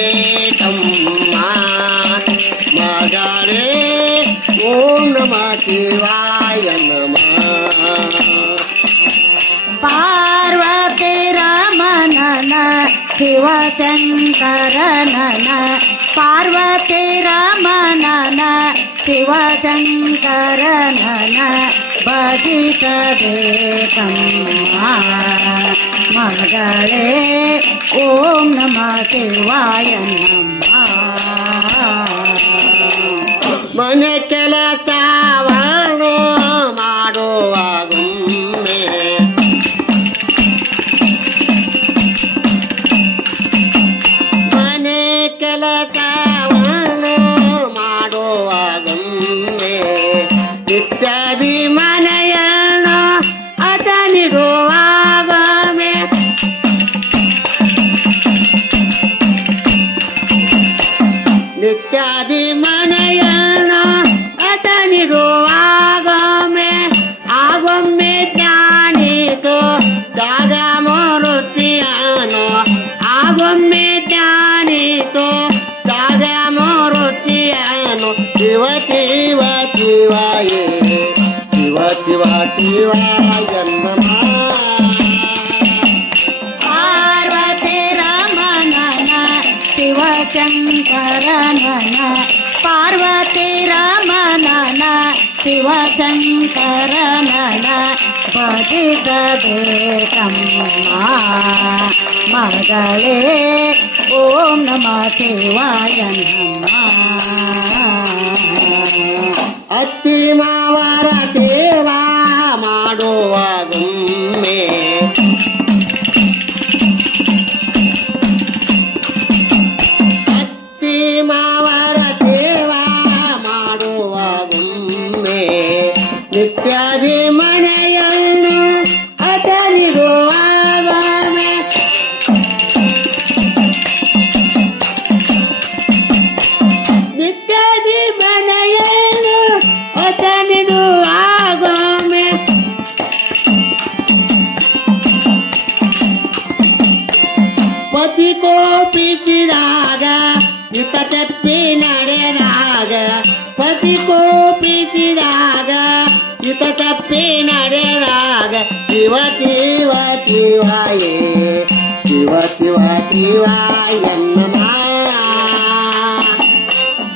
బోధితవేటమ్మా మగారే ఓం నమ శివాయ నమ. పార్వతి రమణ శివశంకరణ పార్వతి రమణ శివశంకరణ ಬದಿಸಬೇಕಮ್ಮ ಮಗಳೇ ಓಂ ನಮ ಶಿವಾಯ ನಮ್ಮ ಮನೆ ಕೆಲಸ ಶಿವಾಯೇ. ಶಿವ ಶಿವ ಶಿವಾಯ ನಮಃ ಪಾರ್ವತಿ ರಾಮನ ಶಿವಶಂಕರನ ಪಾರ್ವತಿ ರಾಮನ ಶಿವಶಂಕರನನ ಭಜಿಸಬೇಕಮ್ಮ ಮಗಳೇ ಓಂ ನಮ ಶಿವಾಯ ನಮ. ಅತ್ತಿ ಮಾವರ ದೇವಾ ನಿತ್ಯಾದಿ ಮನೆಯನ್ನು ಅತನಿರುವ ನಿತ್ಯಾದಿ ಮನೆಯನ್ನು ಅದನಿರುವಾಗೊಮ್ಮೆ ಪತಿ ಕೋಪಿಸಿದಾಗ ಇತ ತಪ್ಪಿ ನಡೆದಾಗ ಪತಿ ಕೋಪಿಸಿದಾಗ ಇತ ತಪ್ಪಿ ನಡೆದಾಗ ಶಿವ ಶಿವ ಶಿವಾಯೇ ಶಿವ ಶಿವ ಶಿವಾಯ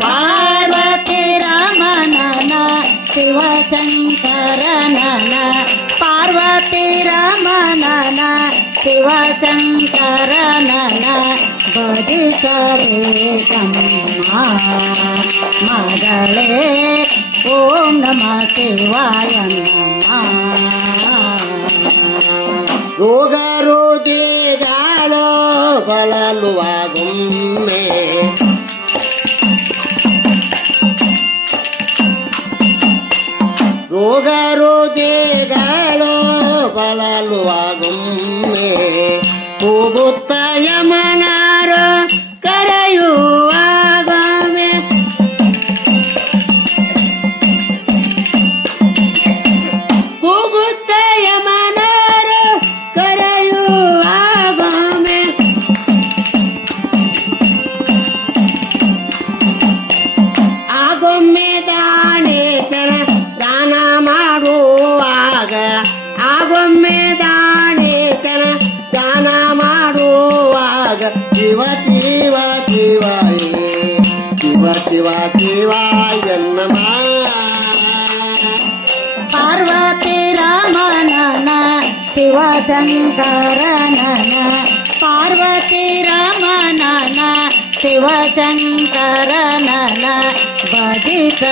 ಪಾರ್ವತಿ ರಾಮನ ಶಿವ ಶಂಕರನ ಪಾರ್ವತಿ ರಾಮನ ಶಿವ ಶಂಕರನ ಬದುಕರೆ ಕಮ್ಮ ಮಗಳೇ నమ శివాయ రోగ రోజే గాళో బలలువాగం శివాయ నమ పార్వతి రామన శివ శంకరన పార్వతి రామన శివ శంకరన బదిక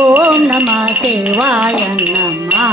ఓం నమ శివాయ నమా.